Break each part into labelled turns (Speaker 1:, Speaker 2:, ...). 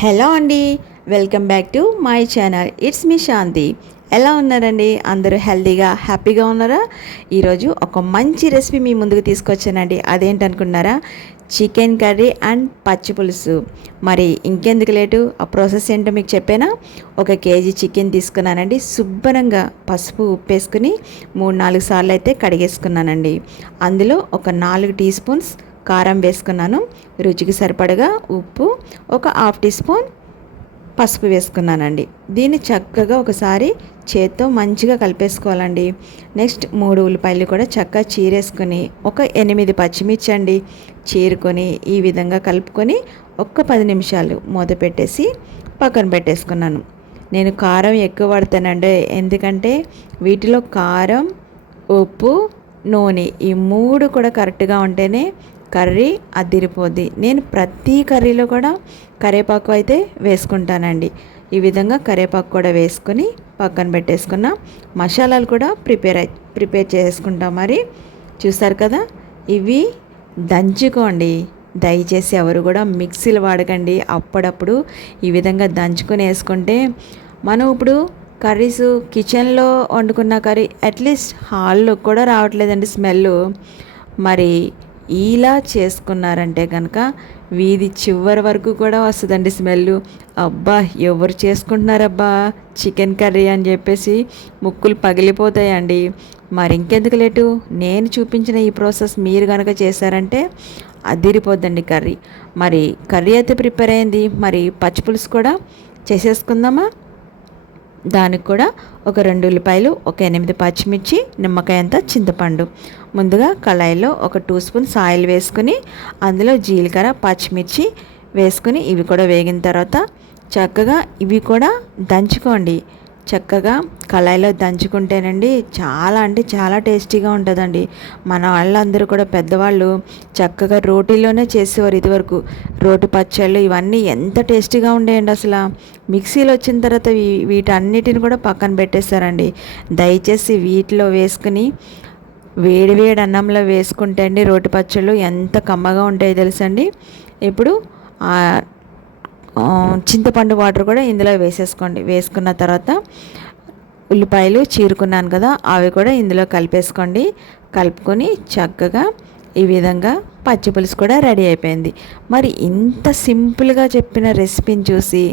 Speaker 1: Hello అండి welcome back to my channel. It's me Shanti ఎలా ఉన్నారండి? అందరూ హెల్తీగా హ్యాపీగా ఉన్నారా? ఈరోజు ఒక మంచి రెసిపీ మీ ముందుకు తీసుకొచ్చానండి. అదేంటనుకున్నారా? చికెన్ కర్రీ అండ్ పచ్చి పులుసు. మరి ఇంకెందుకు లేటు? ఆ ప్రాసెస్ ఏంటో మీకు చెప్పానా? ఒక కేజీ చికెన్ తీసుకున్నానండి. శుభ్రంగా పసుపు ఉప్పేసుకుని మూడు నాలుగు సార్లు అయితే కడిగేసుకున్నానండి. అందులో ఒక నాలుగు టీ స్పూన్స్ కారం వేసుకున్నాను. రుచికి సరిపడగా ఉప్పు ఒక హాఫ్ టీ స్పూన్ పసుపు వేసుకున్నానండి. దీన్ని చక్కగా ఒకసారి చేత్తో మంచిగా కలిపేసుకోవాలండి. నెక్స్ట్ మూడు ఉల్లిపాయలు కూడా చక్కగా చీరేసుకొని ఒక ఎనిమిది పచ్చిమిర్చి అండి చీరుకొని ఈ విధంగా కలుపుకొని ఒక్క పది నిమిషాలు మూత పెట్టేసి పక్కన పెట్టేసుకున్నాను. నేను కారం ఎక్కువ పడతానండి ఎందుకంటే వీటిలో కారం ఉప్పు నూనె ఈ మూడు కూడా కరెక్ట్గా ఉంటేనే కర్రీ అదిరిపోద్ది నేను ప్రతి కర్రీలో కూడా కరివేపాకు అయితే వేసుకుంటానండి. ఈ విధంగా కరివేపాకు కూడా వేసుకొని పక్కన పెట్టేసుకున్న మసాలాలు కూడా ప్రిపేర్ అయి ప్రిపేర్ చేసుకుంటాం మరి. చూసారు కదా? ఇవి దంచుకోండి. దయచేసి ఎవరు కూడా మిక్సీలు వాడకండి. అప్పుడప్పుడు ఈ విధంగా దంచుకొని వేసుకుంటే మనం ఇప్పుడు కర్రీస్ కిచెన్లో వండుకున్న కర్రీ అట్లీస్ట్ హాల్లో కూడా రావట్లేదండి స్మెల్ మరి ఇలా చేసుకున్నారంటే కనుక వీధి చివరి వరకు కూడా వస్తుందండి స్మెల్ అబ్బా ఎవరు చేసుకుంటున్నారబ్బా? చికెన్ కర్రీ అని చెప్పేసి ముక్కులు పగిలిపోతాయండి. మరి ఇంకెందుకు లేటు? నేను చూపించిన ఈ ప్రాసెస్ మీరు కనుక చేశారంటే అదిరిపోద్దండి కర్రీ. మరి కర్రీ అయితే ప్రిపేర్ అయింది. మరి పచ్చిపులుసు కూడా చేసేసుకుందామా? దానికి కూడా ఒక రెండు ఉల్లిపాయలు ఒక ఎనిమిది పచ్చిమిర్చి నిమ్మకాయ అంతా చింతపండు. ముందుగా కళాయిలో ఒక టూ స్పూన్స్ ఆయిల్ వేసుకుని అందులో జీలకర్ర పచ్చిమిర్చి వేసుకుని ఇవి కూడా వేగిన తర్వాత చక్కగా ఇవి కూడా దంచుకోండి. చక్కగా కళాయిలో దంచుకుంటేనండి చాలా అంటే చాలా టేస్టీగా ఉంటుందండి. మన వాళ్ళందరూ కూడా పెద్దవాళ్ళు చక్కగా రోటీలోనే చేసేవారు ఇదివరకు. రోటి పచ్చళ్ళు ఇవన్నీ ఎంత టేస్టీగా ఉండేయండి అసలు. మిక్సీలో వచ్చిన తర్వాత వీటన్నిటిని కూడా పక్కన పెట్టేస్తారండి. దయచేసి వీటిలో వేసుకుని వేడి వేడి అన్నంలో వేసుకుంటే అండి రోటి పచ్చళ్ళు ఎంత కమ్మగా ఉంటాయో తెలుసండి. ఇప్పుడు చింతపండు వాటర్ కూడా ఇందులో వేసేసుకోండి. వేసుకున్న తర్వాత ఉల్లిపాయలు చీరుకున్నాను కదా అవి కూడా ఇందులో కలిపేసుకోండి. కలుపుకొని చక్కగా ఈ విధంగా పచ్చి పులుసు కూడా రెడీ అయిపోయింది. మరి ఇంత సింపుల్గా చెప్పిన రెసిపీని చూసి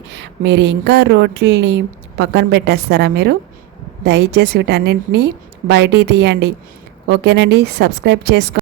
Speaker 1: మీరు ఇంకా రోట్లని పక్కన పెట్టేస్తారా మీరు? దయచేసి వీటన్నింటినీ బయటికి తీయండి. ఓకేనండి సబ్స్క్రైబ్ చేసుకో